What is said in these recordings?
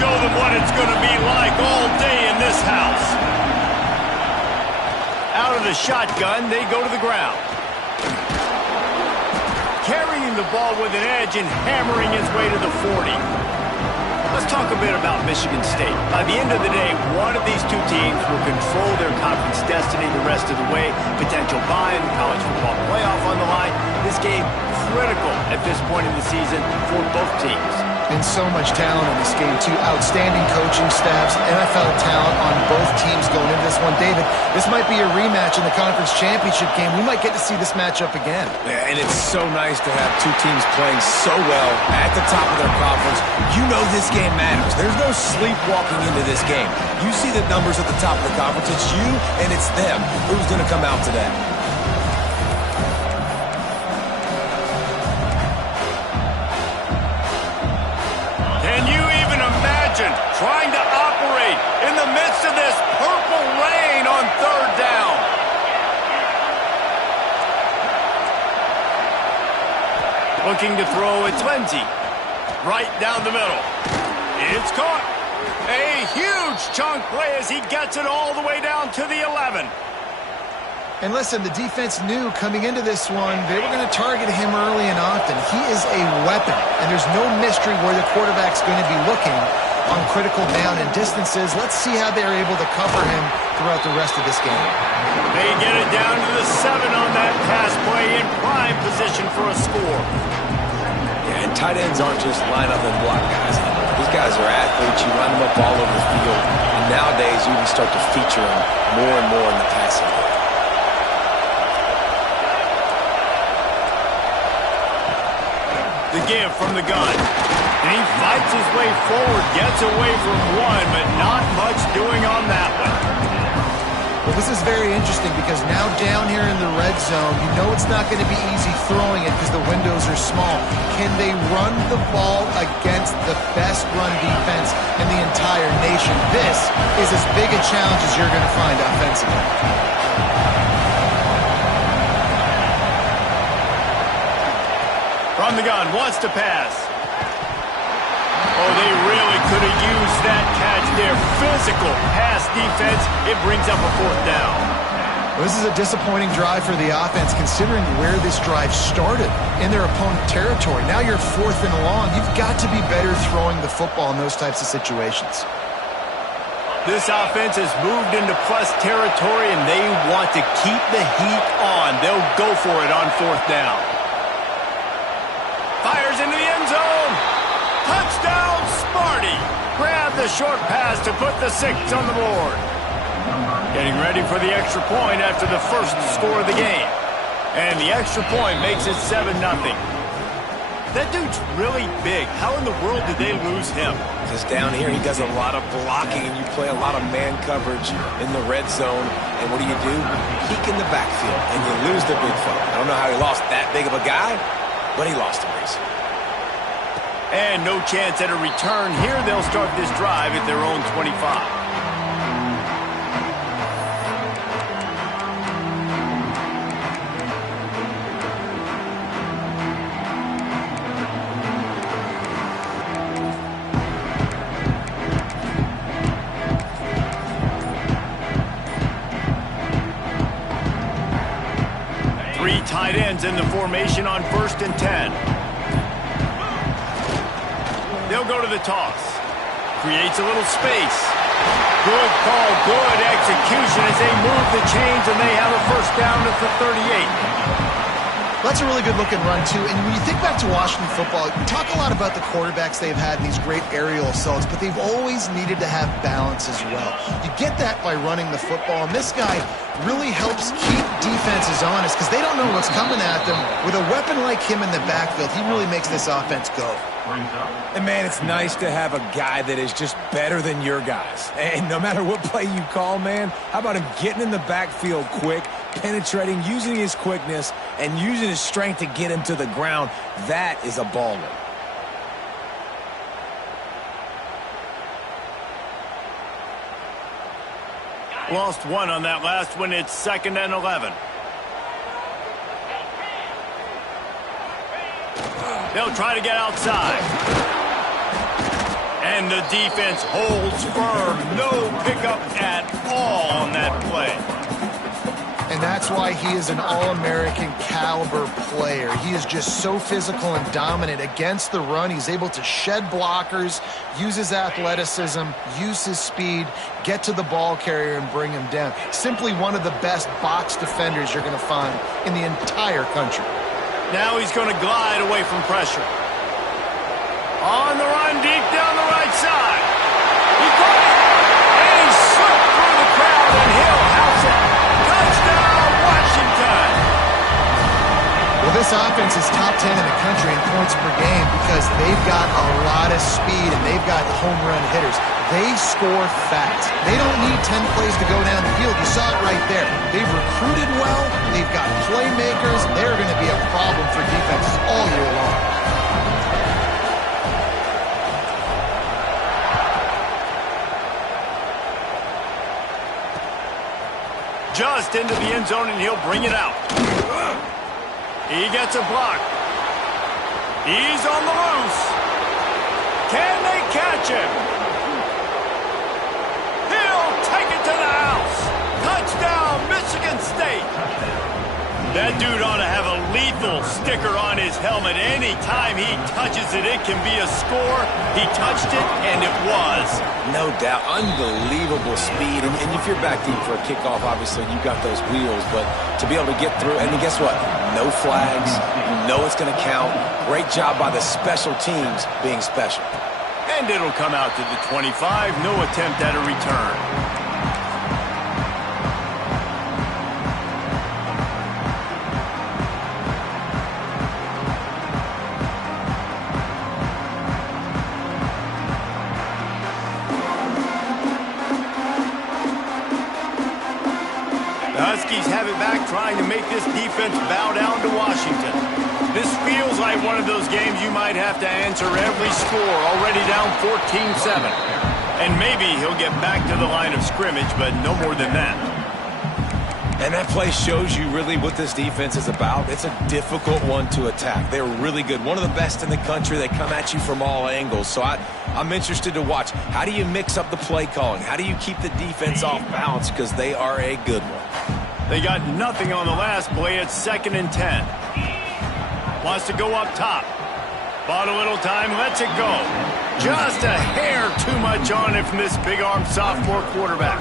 show them what it's going to be like all day in this house. Out of the shotgun, they go to the ground. Carrying the ball with an edge and hammering his way to the 40. Let's talk a bit about Michigan State. By the end of the day, one of these two teams will control their conference destiny the rest of the way. Potential bye in the college football playoff on the line. This game critical at this point in the season for both teams. And so much talent in this game, too. Outstanding coaching staffs, NFL talent on both teams going into this one. David, this might be a rematch in the conference championship game. We might get to see this matchup again. Yeah, and it's so nice to have two teams playing so well at the top of their conference. You know this game matters. There's no sleepwalking into this game. You see the numbers at the top of the conference. It's you and it's them. Who's going to come out today? Trying to operate in the midst of this purple rain on third down. Looking to throw, it's Lindsey. Right down the middle. It's caught. A huge chunk play as he gets it all the way down to the 11. And listen, the defense knew coming into this one, they were going to target him early and often. He is a weapon, and there's no mystery where the quarterback's going to be looking on critical down and distances. Let's see how they're able to cover him throughout the rest of this game. They get it down to the 7 on that pass play in prime position for a score. Yeah, and tight ends aren't just line up and block guys anymore. These guys are athletes. You line them up all over the field. And nowadays, you can start to feature them more and more in the passing game. The give from the gun. And he fights his way forward, gets away from one, but not much doing on that one. Well, this is very interesting because now down here in the red zone, you know it's not going to be easy throwing it because the windows are small. Can they run the ball against the best run defense in the entire nation? This is as big a challenge as you're going to find offensively. From the gun, wants to pass. Oh, they really could have used that catch there. Physical pass defense. It brings up a fourth down. Well, this is a disappointing drive for the offense considering where this drive started in their opponent territory. Now you're 4th and long. You've got to be better throwing the football in those types of situations. This offense has moved into plus territory, and they want to keep the heat on. They'll go for it on 4th down. Fires into the end zone. Touchdown, Sparty. Grab the short pass to put the 6 on the board. Getting ready for the extra point after the first score of the game. And the extra point makes it 7-0. That dude's really big. How in the world did they lose him? Because down here he does a lot of blocking and you play a lot of man coverage in the red zone. And what do? Peek in the backfield and you lose the big fella. I don't know how he lost that big of a guy, but he lost him recently. And no chance at a return. Here they'll start this drive at their own 25. Three tight ends in the formation on 1st and 10. They'll go to the toss. Creates a little space. Good call, good execution as they move the chains, and they have a first down at the 38. That's a really good-looking run, too. And when you think back to Washington football, we talk a lot about the quarterbacks they've had in these great aerial assaults, but they've always needed to have balance as well. You get that by running the football, and this guy really helps keep defenses honest because they don't know what's coming at them. With a weapon like him in the backfield, he really makes this offense go. And, man, it's nice to have a guy that is just better than your guys. And no matter what play you call, man, how about him getting in the backfield quick, penetrating, using his quickness, and using his strength to get him to the ground? That is a baller. Lost one on that last one. It's 2nd and 11. They'll try to get outside. And And the defense holds firm. No pickup at all on that play. And that's why he is an All-American caliber player. He is just so physical and dominant against the run. He's able to shed blockers, use his athleticism, use his speed, get to the ball carrier and bring him down. Simply one of the best box defenders you're going to find in the entire country. Now he's going to glide away from pressure. On the run, deep down the right side. He caught it, and he slipped through the crowd, and he'll house it. Touchdown, Washington! Well, this offense is top 10 in the country in points per game because they've got a lot of speed and they've got home run hitters. They score fast. They don't need 10 plays to go down the field. You saw it right there. They've recruited well. They've got playmakers. They're going to be a problem for defenses all year long. Just into the end zone, and he'll bring it out. He gets a block. He's on the loose. Can they catch him? He'll take it to the house. Touchdown, Michigan State. That dude ought to have a lethal sticker on his helmet. Anytime he touches it, it can be a score. He touched it, and it was. No doubt. Unbelievable speed. And if you're back deep for a kickoff, obviously you got those wheels. But to be able to get through, and then guess what? No flags. You know it's going to count. Great job by the special teams being special. And it'll come out to the 25. No attempt at a return. Huskies have it back, trying to make this defense bow down to Washington. This feels like one of those games you might have to answer every score, already down 14-7. And maybe he'll get back to the line of scrimmage, but no more than that. And that play shows you really what this defense is about. It's a difficult one to attack. They're really good. One of the best in the country. They come at you from all angles. So I'm interested to watch. How do you mix up the play calling? How do you keep the defense off balance? Because they are a good one. They got nothing on the last play. It's 2nd and 10. Wants to go up top. Bought a little time, lets it go. Just a hair too much on it from this big-armed sophomore quarterback.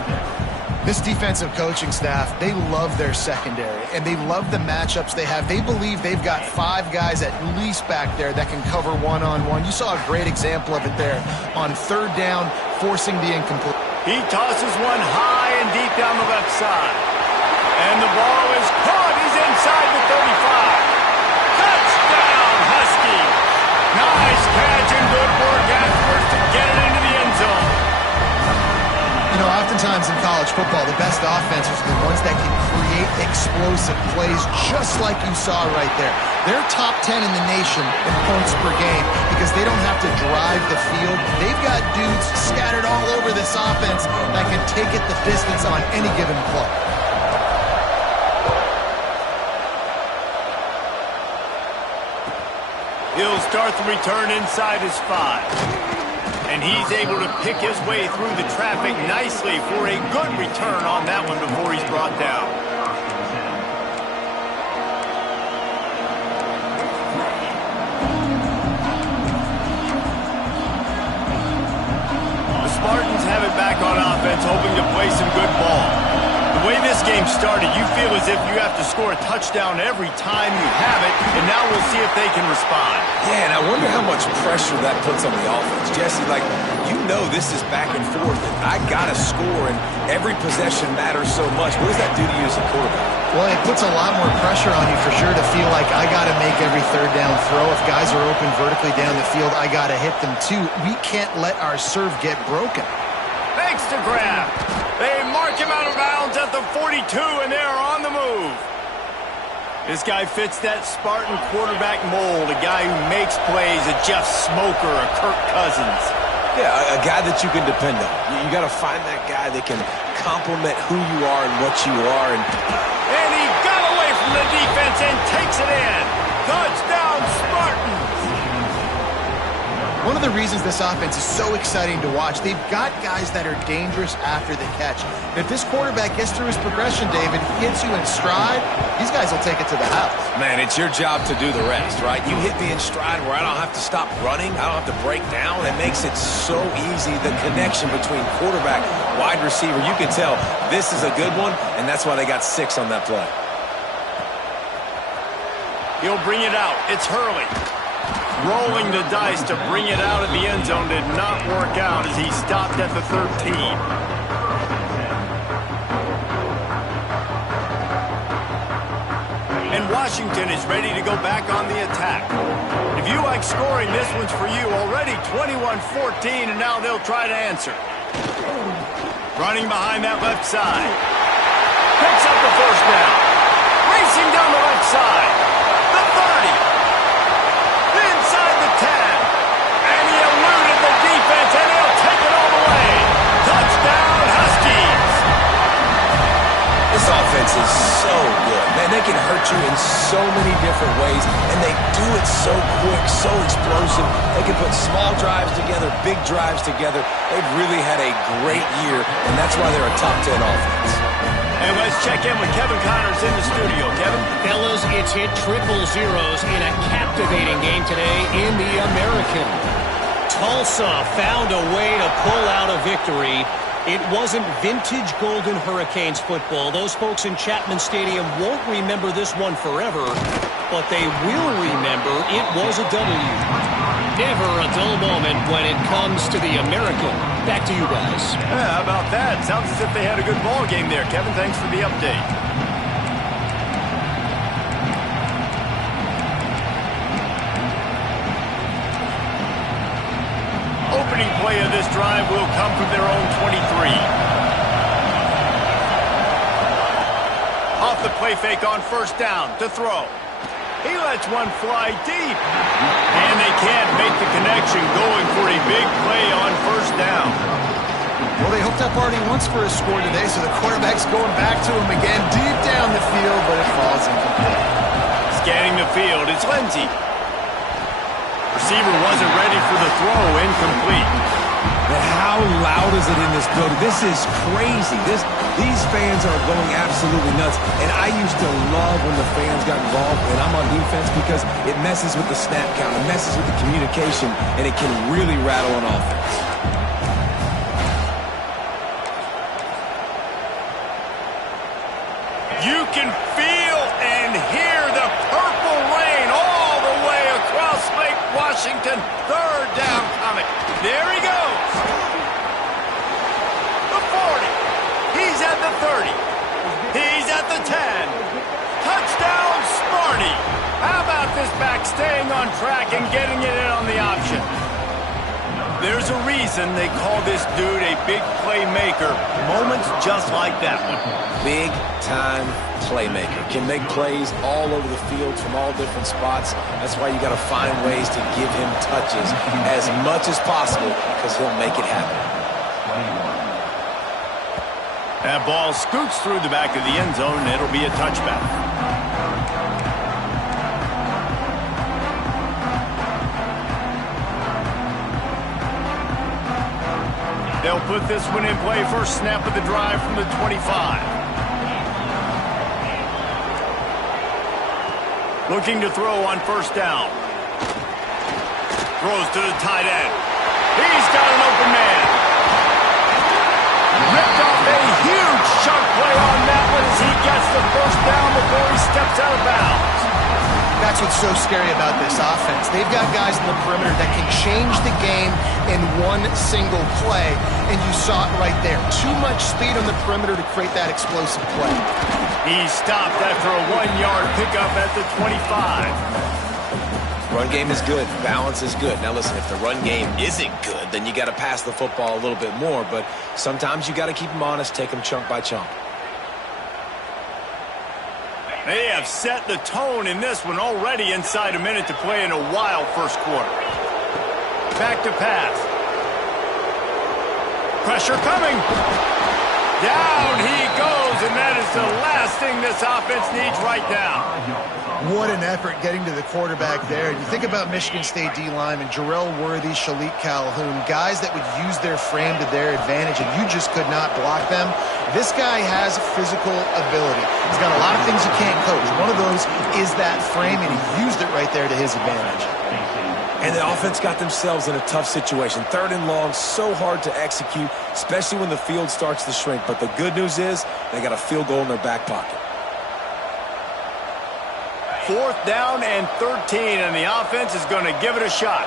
This defensive coaching staff, they love their secondary, and they love the matchups they have. They believe they've got 5 guys at least back there that can cover one-on-one. You saw a great example of it there on 3rd down, forcing the incomplete. He tosses one high and deep down the left side. And the ball is caught. He's inside the 35. Touchdown, Husky. Nice catch and good work afterwards to get it into the end zone. You know, oftentimes in college football, the best offenses are the ones that can create explosive plays just like you saw right there. They're top 10 in the nation in points per game because they don't have to drive the field. They've got dudes scattered all over this offense that can take it the distance on any given play. He'll start the return inside his 5. And he's able to pick his way through the traffic nicely for a good return on that one before he's brought down. The Spartans have it back on offense, hoping to play some good ball. The way this game started, you feel as if you have to score a touchdown every time you have it, and now we'll see if they can respond. Yeah, and I wonder how much pressure that puts on the offense. Jesse, like, you know this is back and forth, and I got to score, and every possession matters so much. What does that do to you as a quarterback? Well, it puts a lot more pressure on you for sure to feel like I got to make every 3rd down throw. If guys are open vertically down the field, I got to hit them too. We can't let our serve get broken. Thanks to grab. They mark him out of bounds at the 42, and they're on the move. This guy fits that Spartan quarterback mold, a guy who makes plays, a Jeff Smoker, a Kirk Cousins. Yeah, a guy that you can depend on. You got to find that guy that can complement who you are and what you are. And he got away from the defense and takes it in. Touchdown, Spartans. One of the reasons this offense is so exciting to watch. They've got guys that are dangerous after the catch. And if this quarterback gets through his progression, David, hits you in stride, these guys will take it to the house. Man, it's your job to do the rest, right? You hit me in stride where I don't have to stop running. I don't have to break down. It makes it so easy. The connection between quarterback, wide receiver, you can tell this is a good one, and that's why they got 6 on that play. He'll bring it out. It's Hurley. Rolling the dice to bring it out of the end zone did not work out as he stopped at the 13. And Washington is ready to go back on the attack. If you like scoring, this one's for you. Already 21-14, and now they'll try to answer. Running behind that left side. Picks up the first down. Racing down the left side. The 30. Inside the 10. And he eluded the defense, and he'll take it all the way. Touchdown, Huskies. This offense is so good. Man, they can hurt you in so many different ways, and they do it so quick, so explosive. They can put small drives together, big drives together. They've really had a great year, and that's why they're a top 10 offense. And let's check in with Kevin Connors in the studio. Kevin? Fellas, it's hit triple zeros in a captivating game today in the American. Tulsa found a way to pull out a victory. It wasn't vintage Golden Hurricanes football. Those folks in Chapman Stadium won't remember this one forever, but they will remember it was a W. Never a dull moment when it comes to the American. Back to you guys. Yeah, how about that? Sounds as if they had a good ball game there. Kevin, thanks for the update. Opening play of this drive will come from their own 23. Off the play fake on first down to throw. He lets one fly deep. And they can't make the connection, going for a big play on first down. Well, they hooked up already once for a score today, so the quarterback's going back to him again deep down the field, but it falls incomplete. Scanning the field, it's Lindsey. Receiver wasn't ready for the throw, incomplete. But how loud is it in this building? This is crazy. These fans are going absolutely nuts. And I used to love when the fans got involved, and I'm on defense, because it messes with the snap count, it messes with the communication, and it can really rattle an offense. You can feel and hear the purple rain all the way across Lake Washington. Third down coming. There he goes. The 40. He's at the 30. He's at the 10. Touchdown, Smarty. How about this back staying on track and getting it in on the option? There's a reason they call this dude a big playmaker. Moments just like that one. Big-time playmaker. Can make plays all over the field from all different spots. That's why you got to find ways to give him touches as much as possible, because he'll make it happen. That ball scoots through the back of the end zone, and it'll be a touchback. They'll put this one in play. First snap of the drive from the 25. Looking to throw on first down. Throws to the tight end. He's got an open man. Ripped off a huge chunk play on that one as he gets the first down before he steps out of bounds. That's what's so scary about this offense. They've got guys in the perimeter that can change the game in one single play, and you saw it right there. Too much speed on the perimeter to create that explosive play. He stopped after a 1-yard pickup at the 25. Run game is good. Balance is good. Now listen, if the run game isn't good, then you got to pass the football a little bit more, but sometimes you got to keep them honest, take them chunk by chunk. They have set the tone in this one already inside a minute to play in a wild first quarter. Back to pass. Pressure coming. Down he goes, and that is the last thing this offense needs right now. What an effort getting to the quarterback there. You think about Michigan State D-lineman, Jarrell Worthy, Shalik Calhoun, guys that would use their frame to their advantage, and you just could not block them. This guy has physical ability. He's got a lot of things you can't coach. One of those is that frame, and he used it right there to his advantage. And the offense got themselves in a tough situation. 3rd and long, so hard to execute, especially when the field starts to shrink. But the good news is they got a field goal in their back pocket. 4th down and 13, and the offense is going to give it a shot.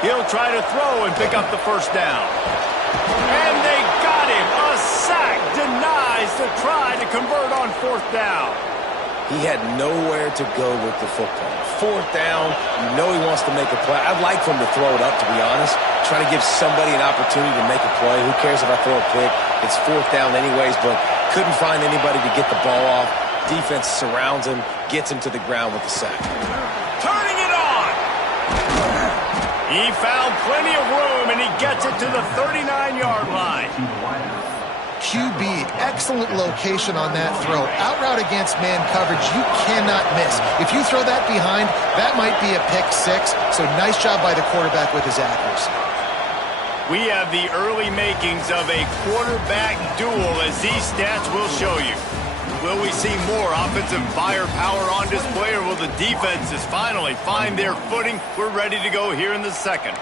He'll try to throw and pick up the first down. And they got him. A sack denies the try to convert on 4th down. He had nowhere to go with the football. 4th down, you know he wants to make a play. I'd like for him to throw it up, to be honest. Try to give somebody an opportunity to make a play. Who cares if I throw a pick? It's 4th down anyways, but couldn't find anybody to get the ball off. Defense surrounds him, gets him to the ground with the sack. Turning it on! He found plenty of room, and he gets it to the 39-yard line. QB, excellent location on that throw. Out route against man coverage, you cannot miss. If you throw that behind, that might be a pick 6. So nice job by the quarterback with his accuracy. We have the early makings of a quarterback duel, as these stats will show you. Will we see more offensive firepower on display, or will the defenses finally find their footing? We're ready to go here in the second.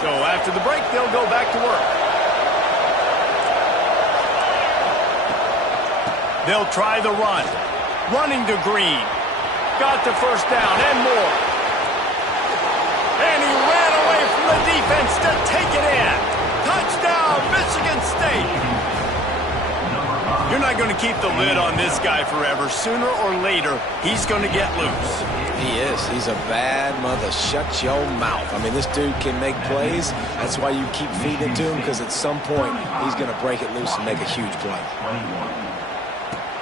So after the break, they'll go back to work. They'll try the run. Running to Green. Got the first down and more. And he ran away from the defense to take it in. Touchdown, Michigan State. You're not going to keep the lid on this guy forever. Sooner or later, he's going to get loose. He is. He's a bad mother. Shut your mouth. I mean, this dude can make plays. That's why you keep feeding it to him, because at some point, he's going to break it loose and make a huge play.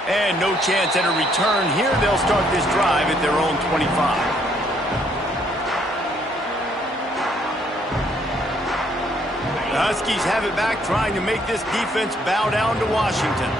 And no chance at a return here. They'll start this drive at their own 25. The Huskies have it back, trying to make this defense bow down to Washington.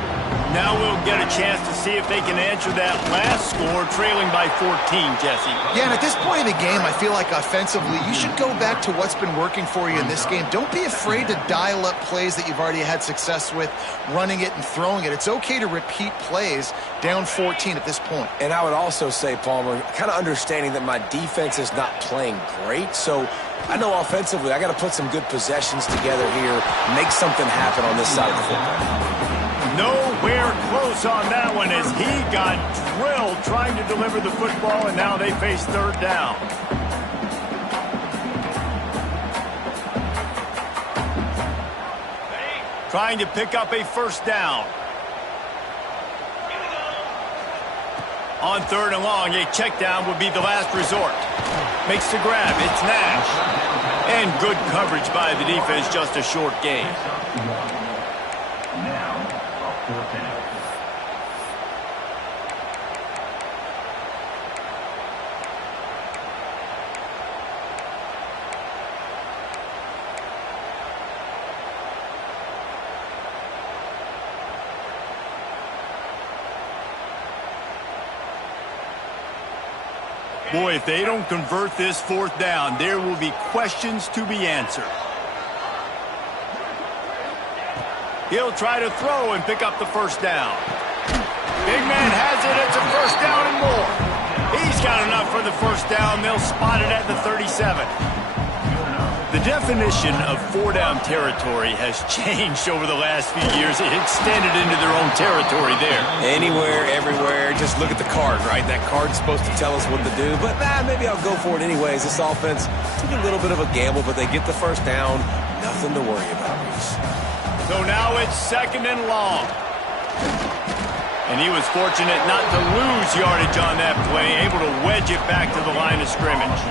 Now we'll get a chance to see if they can answer that last score, trailing by 14, Jesse. Yeah, and at this point in the game, I feel like offensively, you should go back to what's been working for you in this game. Don't be afraid to dial up plays that you've already had success with, running it and throwing it. It's okay to repeat plays down 14 at this point. And I would also say, Palmer, kind of understanding that my defense is not playing great, so I know offensively I got to put some good possessions together here, make something happen on this side of the football. Nowhere close on that one, as he got drilled trying to deliver the football, and now they face 3rd down. Trying to pick up a first down. On 3rd and long, a check down would be the last resort. Makes the grab. It's Nash. And good coverage by the defense, just a short gain. Boy, if they don't convert this 4th down, there will be questions to be answered. He'll try to throw and pick up the first down. Big man has it. It's a first down and more. He's got enough for the first down. They'll spot it at the 37. The definition of 4-down territory has changed over the last few years. It extended into their own territory there. Anywhere, everywhere, just look at the card, right? That card's supposed to tell us what to do, but maybe I'll go for it anyways. This offense took a little bit of a gamble, but they get the first down. Nothing to worry about, Reese. So now it's 2nd and long. And he was fortunate not to lose yardage on that play, able to wedge it back to the line of scrimmage.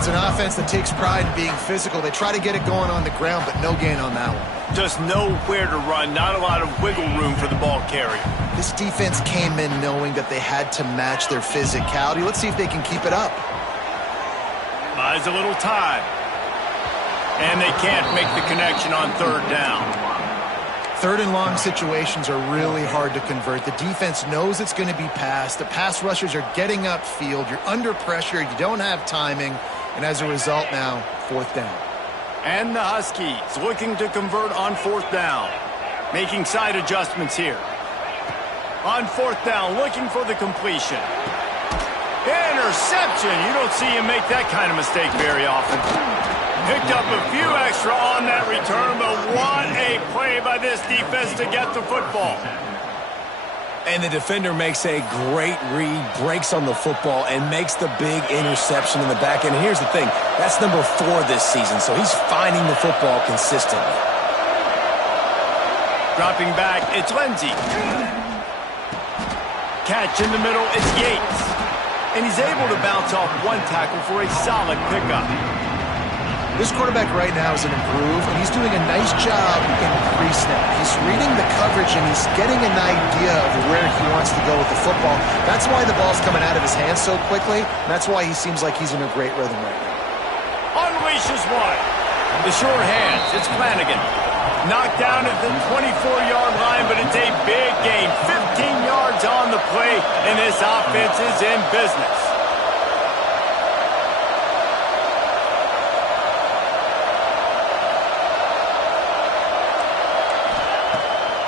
It's an offense that takes pride in being physical. They try to get it going on the ground, but no gain on that one. Just nowhere to run, not a lot of wiggle room for the ball carrier. This defense came in knowing that they had to match their physicality. Let's see if they can keep it up. Buys a little time. And they can't make the connection on third down. Third and long situations are really hard to convert. The defense knows it's going to be passed. The pass rushers are getting upfield. You're under pressure. You don't have timing. And as a result now, fourth down. And the Huskies looking to convert on fourth down. Making side adjustments here. On fourth down, looking for the completion. Interception. You don't see him make that kind of mistake very often. Picked up a few extra on that return, but what a play by this defense to get the football. And the defender makes a great read, breaks on the football, and makes the big interception in the back end. And here's the thing, that's number 4 this season, so he's finding the football consistently. Dropping back, it's Lindsey. Catch in the middle, it's Yates. And he's able to bounce off one tackle for a solid pickup. This quarterback right now is an improve, and he's doing a nice job in pre-snap. He's reading the coverage, and he's getting an idea of where he wants to go with the football. That's why the ball's coming out of his hands so quickly, and that's why he seems like he's in a great rhythm right now. Unleashes one. The sure hands, it's Flanagan. Knocked down at the 24-yard line, but it's a big gain. 15 yards on the play, and this offense is in business.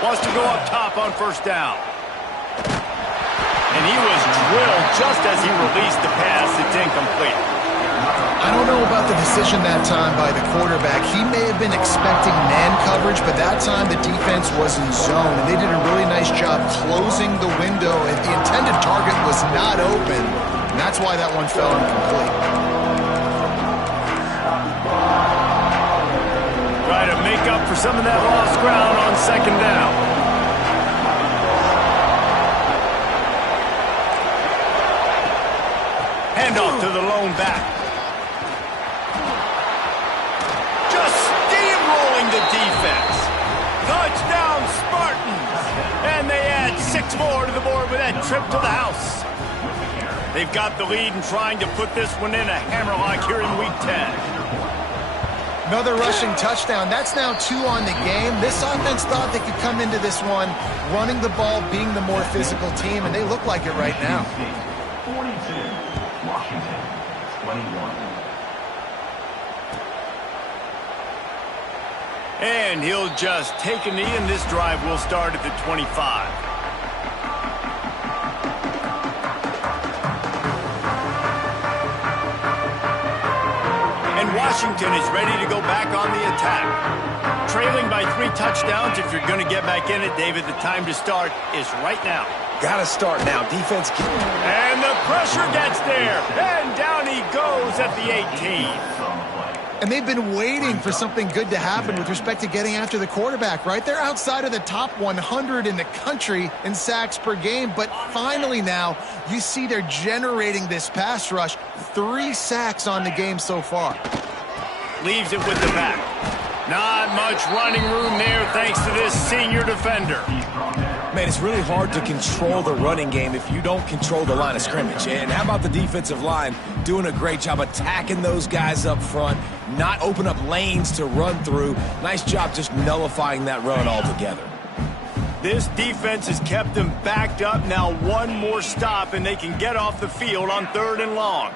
Wants to go up top on first down. And he was drilled just as he released the pass. It's incomplete. I don't know about the decision that time by the quarterback. He may have been expecting man coverage, but that time the defense was in zone, and they did a really nice job closing the window. And the intended target was not open, and that's why that one fell incomplete. Try to make up for some of that lost ground on second down. Handoff to the lone back. Just steamrolling the defense. Touchdown Spartans. And they add 6 more to the board with that trip to the house. They've got the lead and trying to put this one in a hammerlock here in Week 10. Another rushing touchdown. That's now 2 on the game. This offense thought they could come into this one running the ball, being the more physical team, and they look like it right now. 42, Washington, 21. And he'll just take a knee, and this drive will start at the 25. Washington is ready to go back on the attack. Trailing by 3 touchdowns. If you're going to get back in it, David, the time to start is right now. Got to start now. Defense. And the pressure gets there. And down he goes at the 18. And they've been waiting for something good to happen with respect to getting after the quarterback, right? They're outside of the top 100 in the country in sacks per game, but finally now you see they're generating this pass rush. 3 sacks on the game so far. Leaves it with the back. Not much running room there thanks to this senior defender. Man, it's really hard to control the running game if you don't control the line of scrimmage. And how about the defensive line doing a great job attacking those guys up front, not open up lanes to run through. Nice job just nullifying that run altogether. This defense has kept them backed up. Now 1 more stop, and they can get off the field on 3rd and long.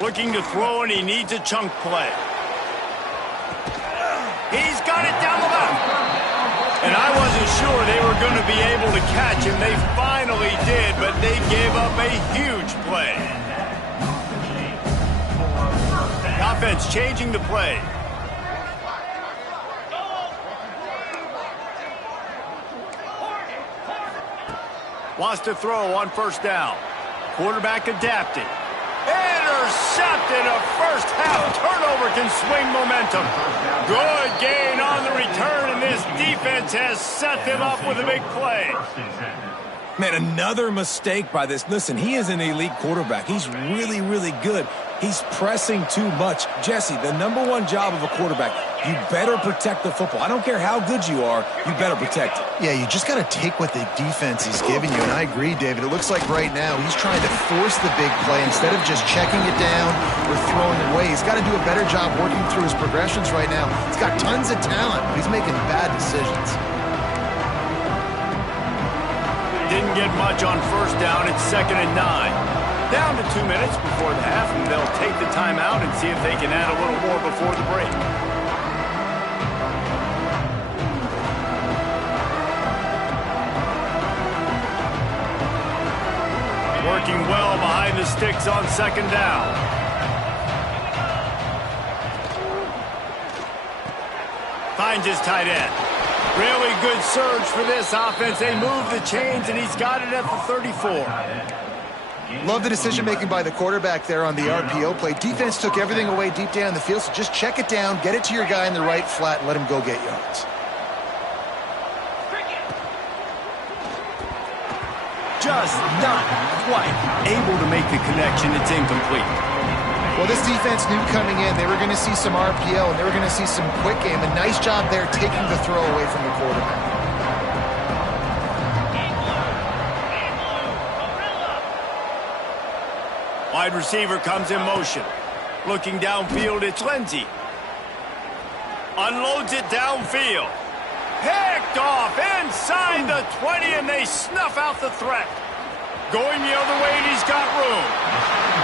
Looking to throw, and he needs a chunk play. He's got it down the left. And I wasn't sure they were going to be able to catch him. They finally did, but they gave up a huge play. The offense changing the play. Wants to throw on first down. Quarterback adapted. Intercepted. A first half turnover can swing momentum. Good gain on the return, and this defense has set them up with a big play. Man, another mistake by this. Listen, he is an elite quarterback. He's really, really good. He's pressing too much. Jesse, the #1 job of a quarterback, you better protect the football. I don't care how good you are, you better protect it. Yeah, you just got to take what the defense is giving you, and I agree, David. It looks like right now he's trying to force the big play instead of just checking it down or throwing it away. He's got to do a better job working through his progressions right now. He's got tons of talent, but he's making bad decisions. Didn't get much on first down. It's 2nd and 9. Down to 2 minutes before the half, and they'll take the timeout and see if they can add a little more before the break. Working well behind the sticks on 2nd down. Finds his tight end. Really good surge for this offense. They move the chains, and he's got it at the 34. Love the decision-making by the quarterback there on the RPO play. Defense took everything away deep down the field, so just check it down, get it to your guy in the right flat, and let him go get yards. Just not quite able to make the connection. It's incomplete. Well, this defense knew coming in they were going to see some RPO, and they were going to see some quick game. A nice job there taking the throw away from the quarterback. Wide receiver comes in motion. Looking downfield, it's Lindsey. Unloads it downfield. Picked off inside the 20, and they snuff out the threat. Going the other way, and he's got room.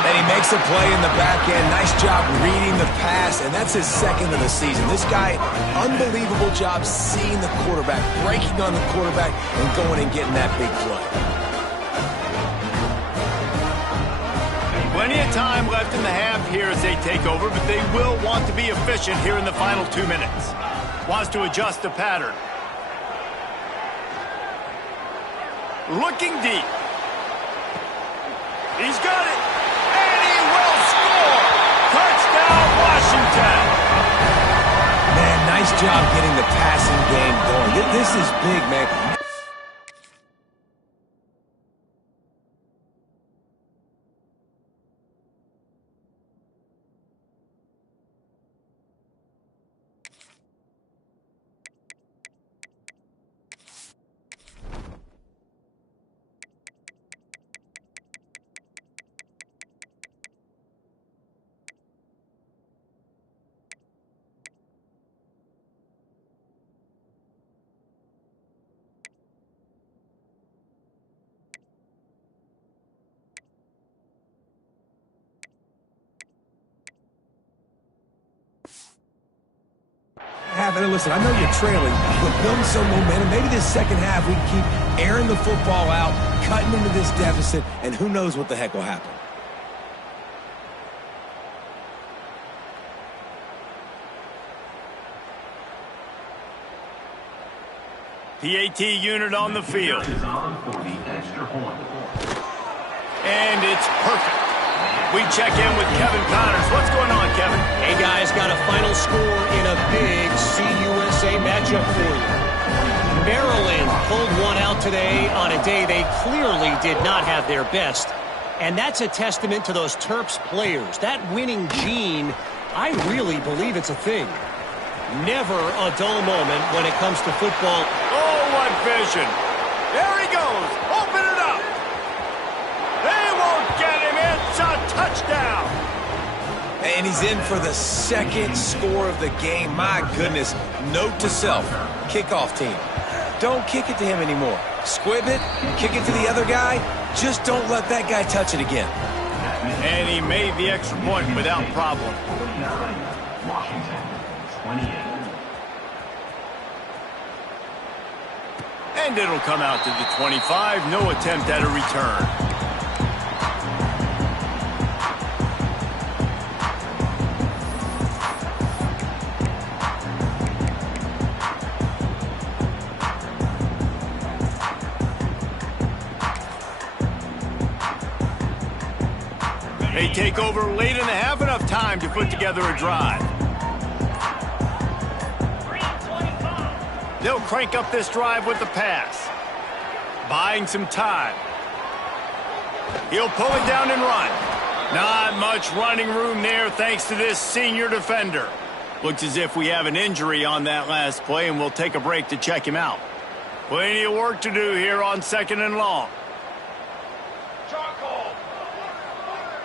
And he makes a play in the back end. Nice job reading the pass, and that's his 2nd of the season. This guy, unbelievable job seeing the quarterback, breaking on the quarterback, and going and getting that big play. Plenty of time left in the half here as they take over, but they will want to be efficient here in the final 2 minutes. Wants to adjust the pattern. Looking deep. He's got it. And he will score. Touchdown, Washington. Man, nice job getting the passing game going. This is big, man. Listen, I know you're trailing, but building some momentum. Maybe this second half we can keep airing the football out, cutting into this deficit, and who knows what the heck will happen. PAT unit on the field. And it's perfect. We check in with Kevin Connors. What's going on, Kevin? Hey, guys, got a final score in a big CUSA matchup for you. Maryland pulled one out today on a day they clearly did not have their best. And that's a testament to those Terps players. That winning gene, I really believe it's a thing. Never a dull moment when it comes to football. Oh, what vision. There he goes. Open it up. They won't get him. It's a touchdown. And he's in for the 2nd score of the game. My goodness. Note to self. Kickoff team. Don't kick it to him anymore. Squib it. Kick it to the other guy. Just don't let that guy touch it again. And he made the extra point without problem. Washington, 28. And it'll come out to the 25. No attempt at a return. They take over late in the half, enough time to put together a drive. They'll crank up this drive with the pass. Buying some time. He'll pull it down and run. Not much running room there thanks to this senior defender. Looks as if we have an injury on that last play, and we'll take a break to check him out. Plenty of work to do here on 2nd and long.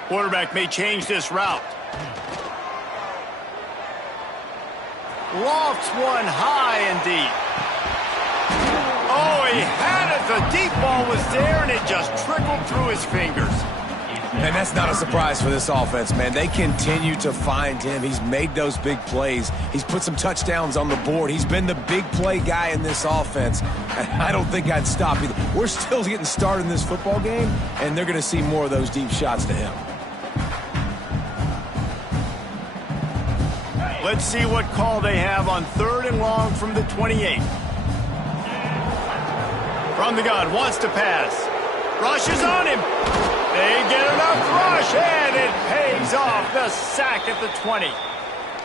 Quarterback may change this route. Lofts one high and deep. Oh, he had it. The deep ball was there, and it just trickled through his fingers. And that's not a surprise for this offense, man. They continue to find him. He's made those big plays. He's put some touchdowns on the board. He's been the big play guy in this offense. And I don't think I'd stop either. We're still getting started in this football game, and they're going to see more of those deep shots to him. Let's see what call they have on 3rd and long from the 28. From the gun, wants to pass. Rushes on him. They get enough rush, and it pays off. The sack at the 20.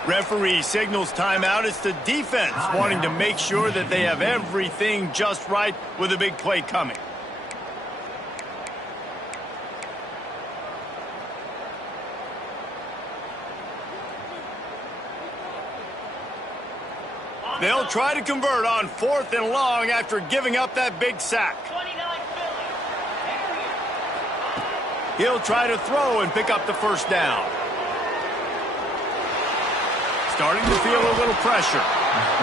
Referee signals timeout. It's the defense wanting to make sure that they have everything just right with a big play coming. They'll try to convert on 4th and long after giving up that big sack. He'll try to throw and pick up the first down. Starting to feel a little pressure.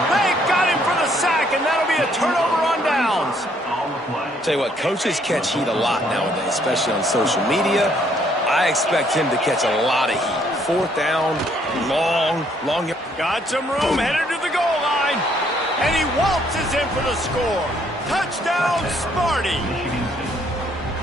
They got him for the sack, and that'll be a turnover on downs. Tell you what, coaches catch heat a lot nowadays, especially on social media. I expect him to catch a lot of heat. 4th down, long. Got some room, headed to the goal line. And he waltzes in for the score. Touchdown, Sparty.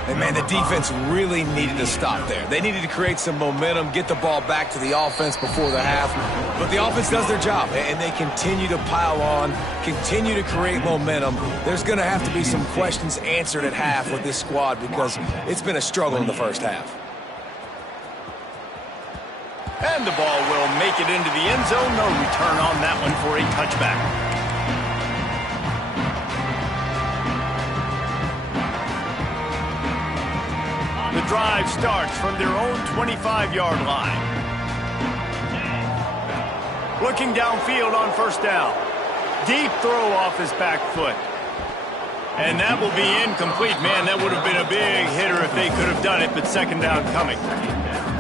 And, man, the defense really needed to stop there. They needed to create some momentum, get the ball back to the offense before the half. But the offense does their job, and they continue to pile on, continue to create momentum. There's going to have to be some questions answered at half with this squad because it's been a struggle in the first half. And the ball will make it into the end zone. No return on that one for a touchback. The drive starts from their own 25-yard line. Looking downfield on 1st down. Deep throw off his back foot. And that will be incomplete. Man, that would have been a big hitter if they could have done it, but 2nd down coming.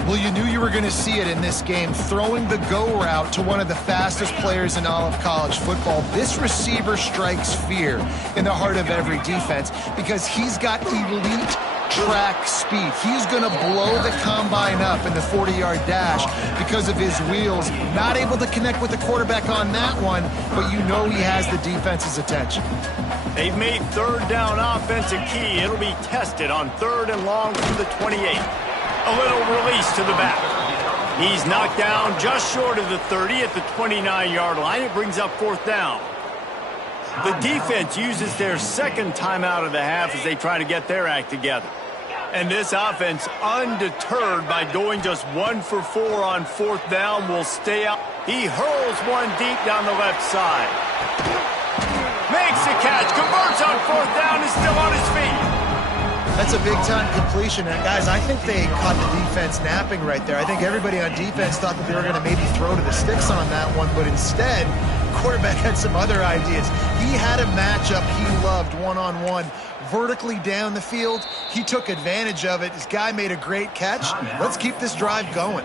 Well, you knew you were going to see it in this game, throwing the go route to one of the fastest players in all of college football. This receiver strikes fear in the heart of every defense because he's got elite track speed. He's going to blow the combine up in the 40-yard dash because of his wheels. Not able to connect with the quarterback on that one, but you know he has the defense's attention. They've made 3rd down offense a key. It'll be tested on 3rd and long from the 28. A little release to the back. He's knocked down just short of the 30 at the 29-yard line. It brings up 4th down. The defense uses their 2nd timeout of the half as they try to get their act together. And this offense, undeterred by going just 1 for 4 on 4th down, will stay out. He hurls one deep down the left side. Makes the catch, converts on 4th down, is still on his feet. That's a big-time completion. And guys, I think they caught the defense napping right there. I think everybody on defense thought that they were going to maybe throw to the sticks on that one, but instead, quarterback had some other ideas. He had a matchup he loved one-on-one, vertically down the field. He took advantage of it. This guy made a great catch. Let's keep this drive going.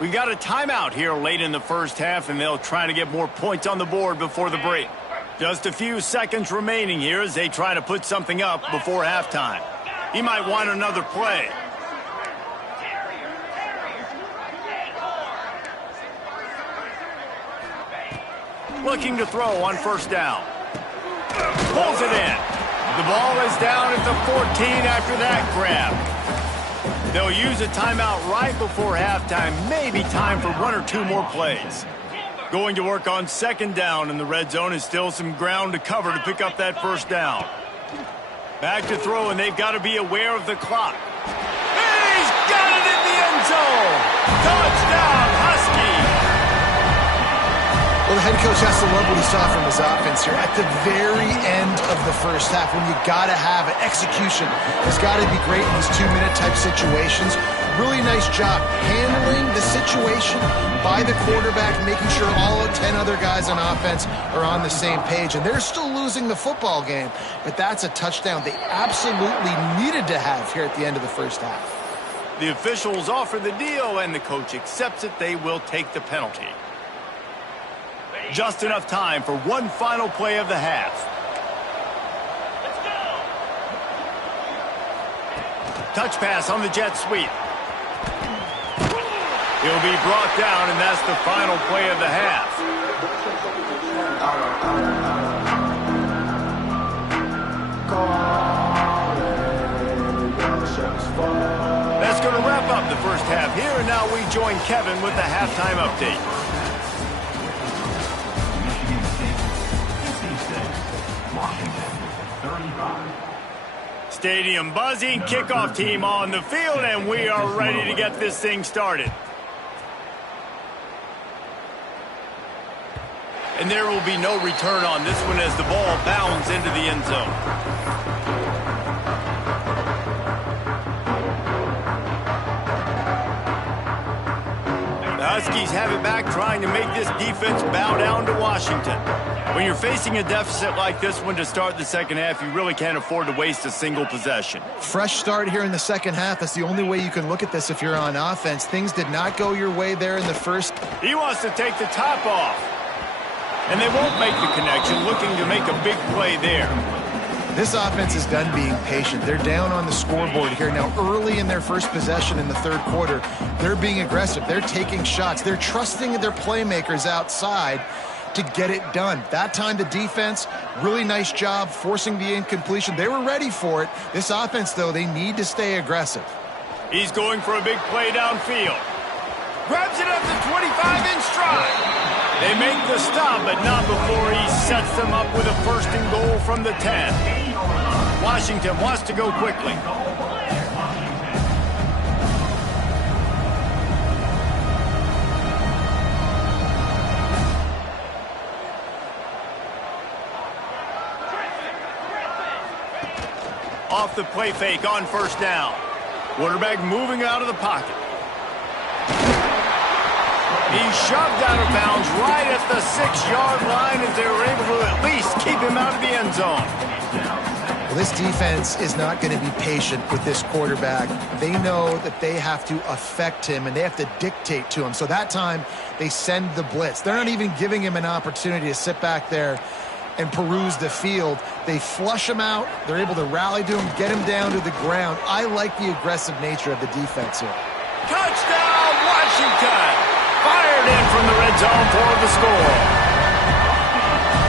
We got a timeout here late in the first half, and they'll try to get more points on the board before the break. Just a few seconds remaining here as they try to put something up before halftime. He might want another play. Looking to throw on 1st down. Pulls it in. The ball is down at the 14 after that grab. They'll use a timeout right before halftime. Maybe time for 1 or 2 more plays. Going to work on 2nd down in the red zone is still some ground to cover to pick up that 1st down. Back to throw, and they've got to be aware of the clock. And he's got it in the end zone! Touchdown, Husky! Well, the head coach has to love what he saw from his offense here at the very end of the first half when you got to have it. Execution has got to be great in these 2-minute type situations. Really nice job handling the situation by the quarterback, making sure all 10 other guys on offense are on the same page. And they're still losing the football game, but that's a touchdown they absolutely needed to have here at the end of the first half. The officials offer the deal, and the coach accepts it. They will take the penalty. Just enough time for one final play of the half. Let's go. Touch pass on the jet sweep. He'll be brought down, and that's the final play of the half. That's going to wrap up the first half here, and now we join Kevin with the halftime update. Stadium buzzing, kickoff team on the field, and we are ready to get this thing started. And there will be no return on this one as the ball bounds into the end zone. The Huskies have it back, trying to make this defense bow down to Washington. When you're facing a deficit like this one to start the second half, you really can't afford to waste a single possession. Fresh start here in the second half. That's the only way you can look at this if you're on offense. Things did not go your way there in the first. He wants to take the top off. And they won't make the connection, looking to make a big play there. This offense is done being patient. They're down on the scoreboard here. Now, early in their first possession in the third quarter, they're being aggressive. They're taking shots. They're trusting their playmakers outside to get it done. That time, the defense, really nice job forcing the incompletion. They were ready for it. This offense, though, they need to stay aggressive. He's going for a big play downfield. Grabs it up to 25 in stride. They make the stop, but not before he sets them up with a first and goal from the 10. Washington wants to go quickly. Off the play fake on first down. Quarterback moving out of the pocket. He's shoved out of bounds right at the 6-yard line as they were able to at least keep him out of the end zone. Well, this defense is not going to be patient with this quarterback. They know that they have to affect him and they have to dictate to him. So that time, they send the blitz. They're not even giving him an opportunity to sit back there and peruse the field. They flush him out. They're able to rally to him, get him down to the ground. I like the aggressive nature of the defense here. Touchdown, Washington! Fired in from the red zone for the score.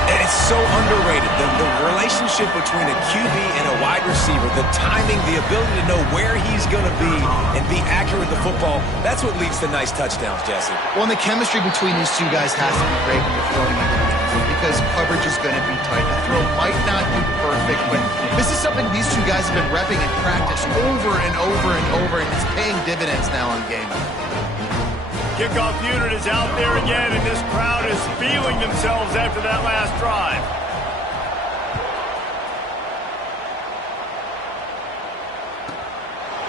And it's so underrated. The relationship between a QB and a wide receiver, the timing, the ability to know where he's going to be and be accurate with the football, that's what leads to nice touchdowns, Jesse. Well, and the chemistry between these two guys has to be great when you're throwing into the field because coverage is going to be tight. The throw might not be perfect, but this is something these two guys have been repping in practice over and over and over, and it's paying dividends now on game day. Kickoff unit is out there again, and this crowd is feeling themselves after that last drive.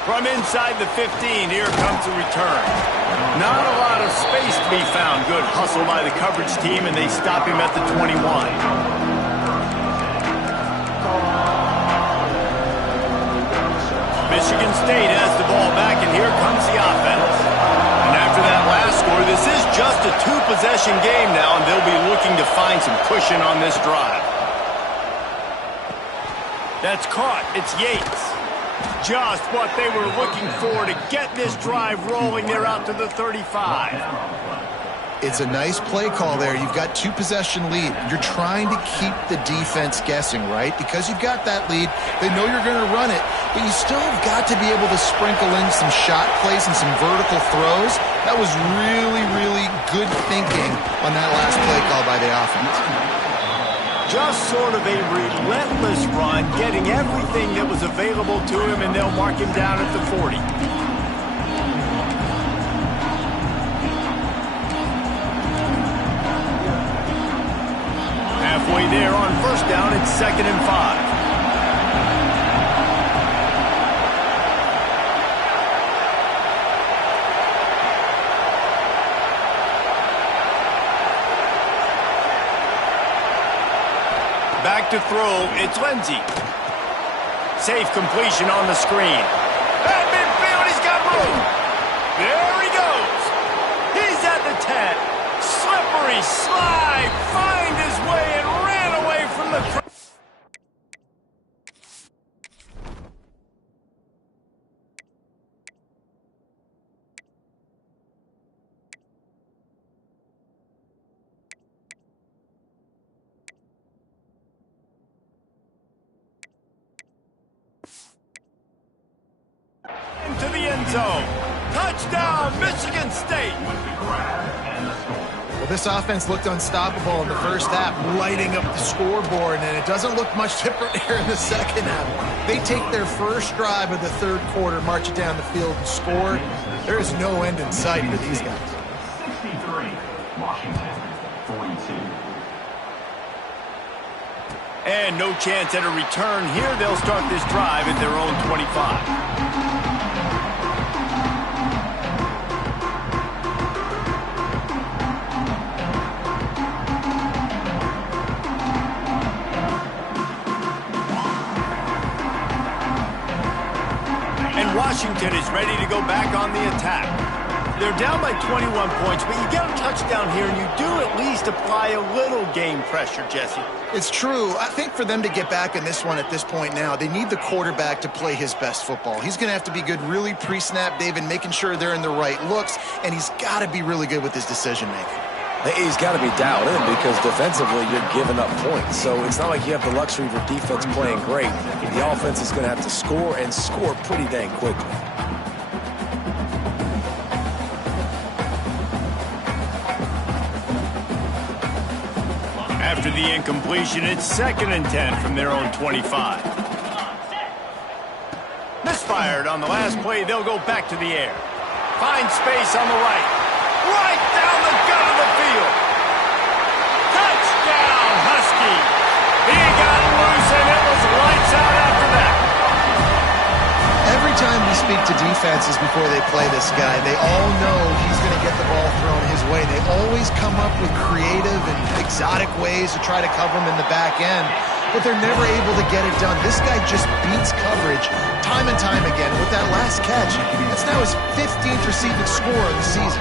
From inside the 15, here comes the return. Not a lot of space to be found. Good hustle by the coverage team, and they stop him at the 21. Michigan State has the ball back, and here comes the offense. And after that last score, this is just a two-possession game now, and they'll be looking to find some cushion on this drive. That's caught. It's Yates. Just what they were looking for to get this drive rolling. They're out to the 35. It's a nice play call there. You've got two-possession lead. You're trying to keep the defense guessing, right? Because you've got that lead, they know you're going to run it, but you still have got to be able to sprinkle in some shot plays and some vertical throws. That was really, really good thinking on that last play call by the offense. Just sort of a relentless run, getting everything that was available to him, and they'll mark him down at the 40. play there on first down. It's 2nd and 5. Back to throw, it's Lindsey. Safe completion on the screen. At midfield, he's got room. There he goes. He's at the 10. Slippery slide, find his way and ran away from the crowd. Into the end zone. Touchdown, Michigan State. Well, this offense looked unstoppable in the first half, lighting up the scoreboard, and it doesn't look much different here in the second half. They take their first drive of the third quarter, march it down the field, and score. There is no end in sight for these guys. 63, Washington, 42. And no chance at a return here. They'll start this drive at their own 25. Washington is ready to go back on the attack. They're down by 21 points, but you get a touchdown here, and you do at least apply a little game pressure, Jesse. It's true. I think for them to get back in this one at this point now, they need the quarterback to play his best football. He's going to have to be good really pre-snap, David, making sure they're in the right looks, and he's got to be really good with his decision-making. He's got to be dialed in because defensively you're giving up points. So it's not like you have the luxury of your defense playing great. The offense is going to have to score and score pretty dang quickly. After the incompletion, it's 2nd and 10 from their own 25. Misfired on the last play. They'll go back to the air. Find space on the right. Right down the gut of the field. Touchdown, Husky. He got loose, and it was lights out after that. Every time we speak to defenses before they play this guy, they all know he's going to get the ball thrown his way. They always come up with creative and exotic ways to try to cover him in the back end, but they're never able to get it done. This guy just beats coverage time and time again. With that last catch, that's now his 15th receiving score of the season.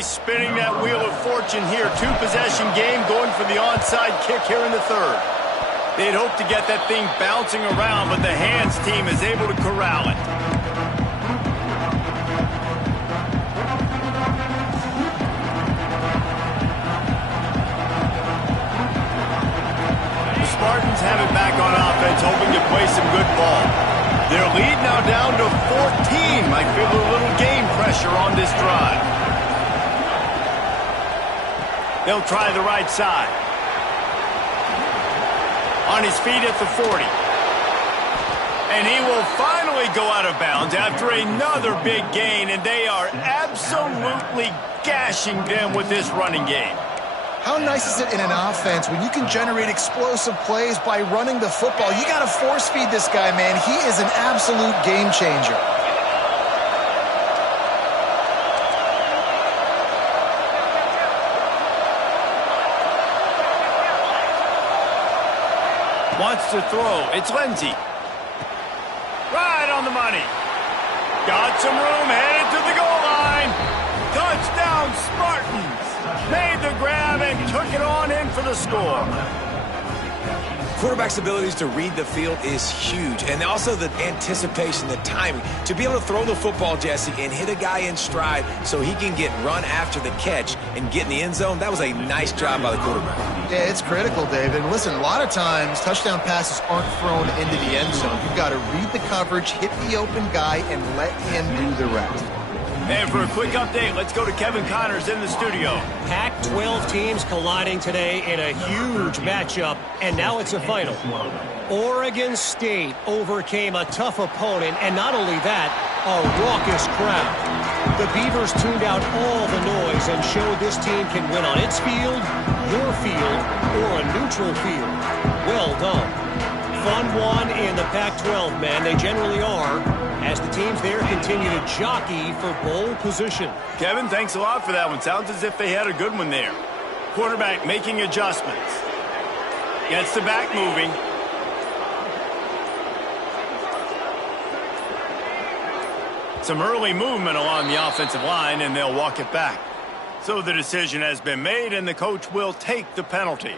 Spinning that wheel of fortune here. Two-possession game, going for the onside kick here in the third. They'd hope to get that thing bouncing around, but the hands team is able to corral it. The Spartans have it back on offense, hoping to play some good ball. Their lead now down to 14. Might feel a little game pressure on this drive. They'll try the right side. On his feet at the 40. And he will finally go out of bounds after another big gain, and they are absolutely gashing them with this running game. How nice is it in an offense when you can generate explosive plays by running the football? You got to force feed this guy, man. He is an absolute game changer. Wants to throw. It's Lindsey. Right on the money. Got some room, headed to the goal line. Touchdown, Spartans. Made the grab and took it on in for the score. Quarterback's abilities to read the field is huge, and also the anticipation, the timing. To be able to throw the football, Jesse, and hit a guy in stride so he can get run after the catch and get in the end zone, that was a nice job by the quarterback. Yeah, it's critical, David. Listen, a lot of times touchdown passes aren't thrown into the end zone. You've got to read the coverage, hit the open guy, and let him do the rest. And for a quick update, let's go to Kevin Connors in the studio. Pac-12 teams colliding today in a huge matchup, and now it's a final. Oregon State overcame a tough opponent, and not only that, a raucous crowd. The Beavers tuned out all the noise and showed this team can win on its field, your field, or a neutral field. Well done. Fun one in the Pac-12, man. They generally are, as the teams there continue to jockey for bowl position. Kevin, thanks a lot for that one. Sounds as if they had a good one there. Quarterback making adjustments. Gets the back moving. Some early movement along the offensive line, and they'll walk it back. So the decision has been made, and the coach will take the penalty.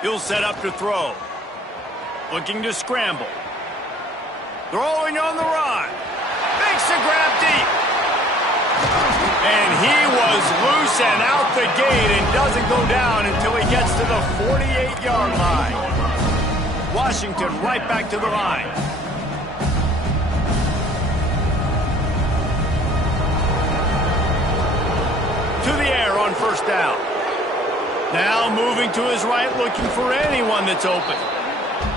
He'll set up to throw. Looking to scramble. Throwing on the run. Makes a grab deep. And he was loose and out the gate and doesn't go down until he gets to the 48-yard line. Washington right back to the line. To the air on first down. Now moving to his right, looking for anyone that's open.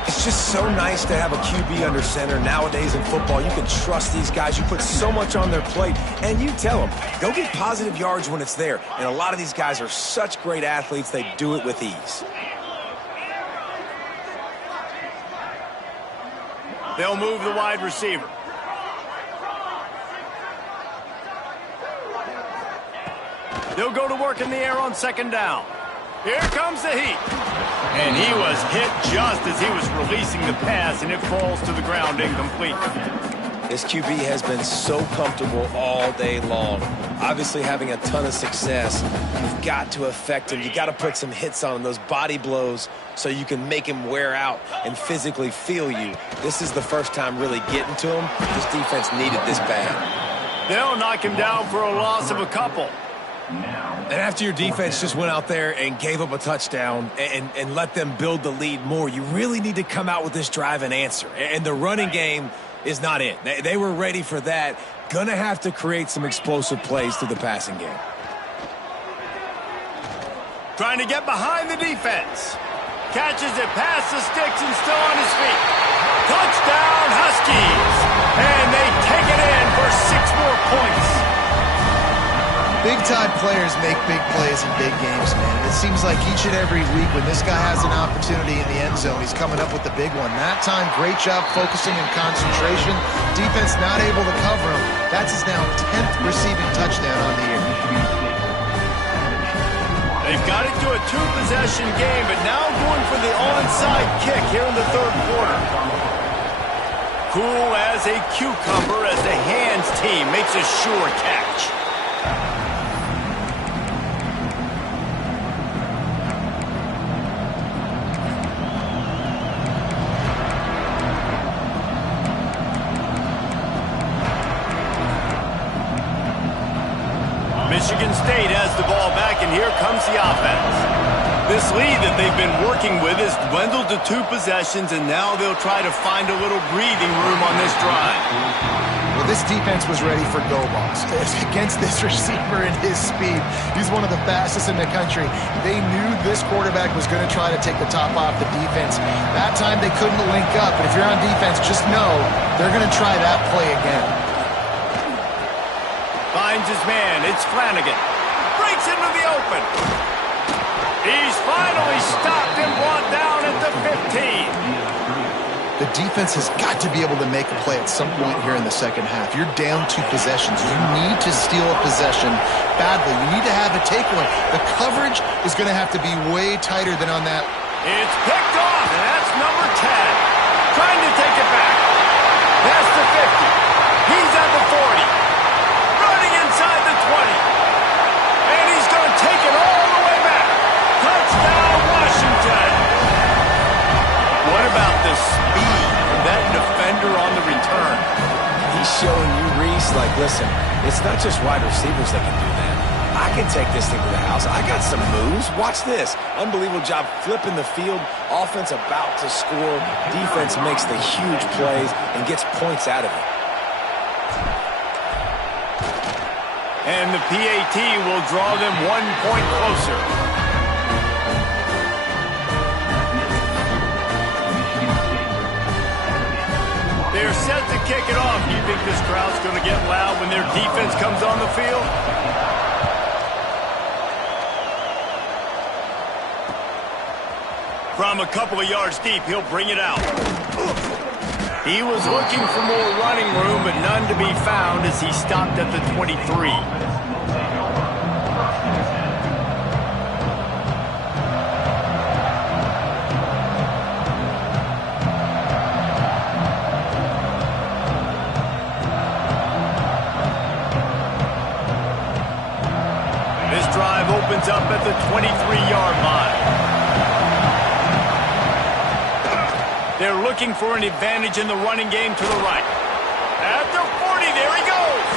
It's just so nice to have a QB under center. Nowadays in football, you can trust these guys. You put so much on their plate, and you tell them, go get positive yards when it's there. And a lot of these guys are such great athletes, they do it with ease. They'll move the wide receiver. They'll go to work in the air on second down. Here comes the heat. And he was hit just as he was releasing the pass, and it falls to the ground incomplete. This QB has been so comfortable all day long. Obviously having a ton of success. You've got to affect him. You got to put some hits on him, those body blows, so you can make him wear out and physically feel you. This is the first time really getting to him. This defense needed this bad. They'll knock him down for a loss of a couple. And after your defense just went out there and gave up a touchdown and let them build the lead more, you really need to come out with this drive and answer. And the running game is not it. They were ready for that. Gonna have to create some explosive plays through the passing game. Trying to get behind the defense. Catches it past the sticks and still on his feet. Touchdown, Huskies. And they take it in for 6 more points. Big-time players make big plays in big games, man. And it seems like each and every week when this guy has an opportunity in the end zone, he's coming up with the big one. That time, great job focusing and concentration. Defense not able to cover him. That's his now 10th receiving touchdown on the year. They've got it to a 2-possession game, but now going for the onside kick here in the third quarter. Cool as a cucumber as the hands team makes a sure catch. Michigan State has the ball back, and here comes the offense. This lead that they've been working with has dwindled to 2 possessions, and now they'll try to find a little breathing room on this drive. Well, this defense was ready for go balls. Against this receiver and his speed, he's one of the fastest in the country. They knew this quarterback was going to try to take the top off the defense. That time they couldn't link up, but if you're on defense, just know they're going to try that play again. Finds his man. It's Flanagan. Breaks into the open. He's finally stopped and brought down at the 15. The defense has got to be able to make a play at some point here in the second half. You're down 2 possessions. You need to steal a possession badly. You need to have a takeaway. The coverage is going to have to be way tighter than on that. It's picked off, and that's number 10. Trying to take it back. That's the 50. He's at the 40. Running inside the 20. And he's going to take it all the way back. Touchdown, Washington. What about the speed It's like, listen, it's not just wide receivers that can do that. I can take this thing to the house. I got some moves. Watch this. Unbelievable job flipping the field. Offense about to score. Defense makes the huge plays and gets points out of it. And the PAT will draw them 1 point closer. They're set to kick it off. Do you think this crowd's going to get loud when their defense comes on the field? From a couple of yards deep, he'll bring it out. He was looking for more running room, but none to be found as he stopped at the 23. This drive opens up at the 23-yard line. They're looking for an advantage in the running game to the right. At the 40, there he goes.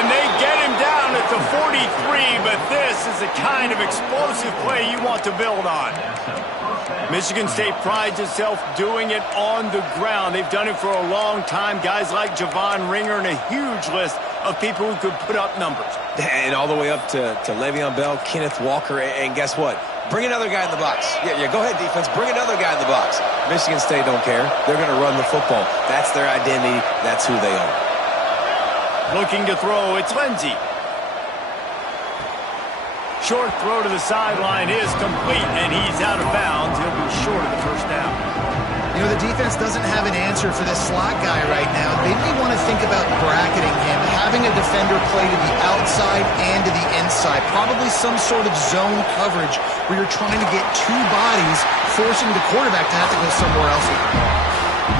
And they get him down at the 43, but this is the kind of explosive play you want to build on. Michigan State prides itself doing it on the ground. They've done it for a long time. Guys like Javon Ringer and a huge list of people who could put up numbers. And all the way up to Le'Veon Bell, Kenneth Walker, and guess what? Bring another guy in the box. Yeah, go ahead, defense. Bring another guy in the box. Michigan State don't care. They're going to run the football. That's their identity. That's who they are. Looking to throw, it's Lindsey. Short throw to the sideline is complete, and he's out of bounds. He'll be short of the first down. You know, the defense doesn't have an answer for this slot guy right now. They may want to think about bracketing him, having a defender play to the outside and to the inside. Probably some sort of zone coverage where you're trying to get two bodies, forcing the quarterback to have to go somewhere else with the ball.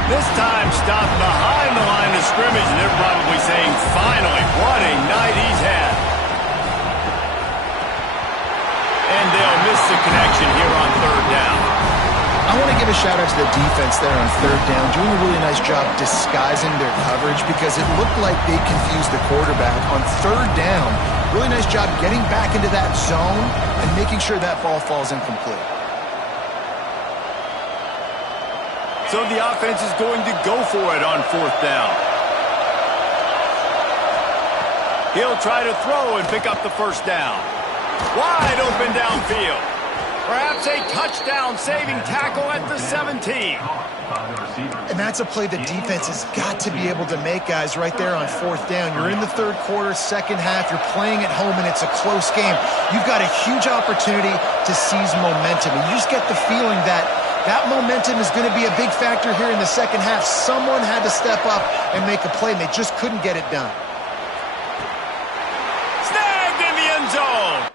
This time stopped behind the line of scrimmage, and they're probably saying, finally, what a night he's had. And they'll miss the connection here on third down. I want to give a shout-out to the defense there on third down, doing a really nice job disguising their coverage because it looked like they confused the quarterback on third down. Really nice job getting back into that zone and making sure that ball falls incomplete. So the offense is going to go for it on fourth down. He'll try to throw and pick up the first down. Wide open downfield. Perhaps a touchdown-saving tackle at the 17. And that's a play the defense has got to be able to make, guys, right there on fourth down. You're in the third quarter, second half. You're playing at home, and it's a close game. You've got a huge opportunity to seize momentum. And you just get the feeling that that momentum is going to be a big factor here in the second half. Someone had to step up and make a play, and they just couldn't get it done. Snagged in the end zone.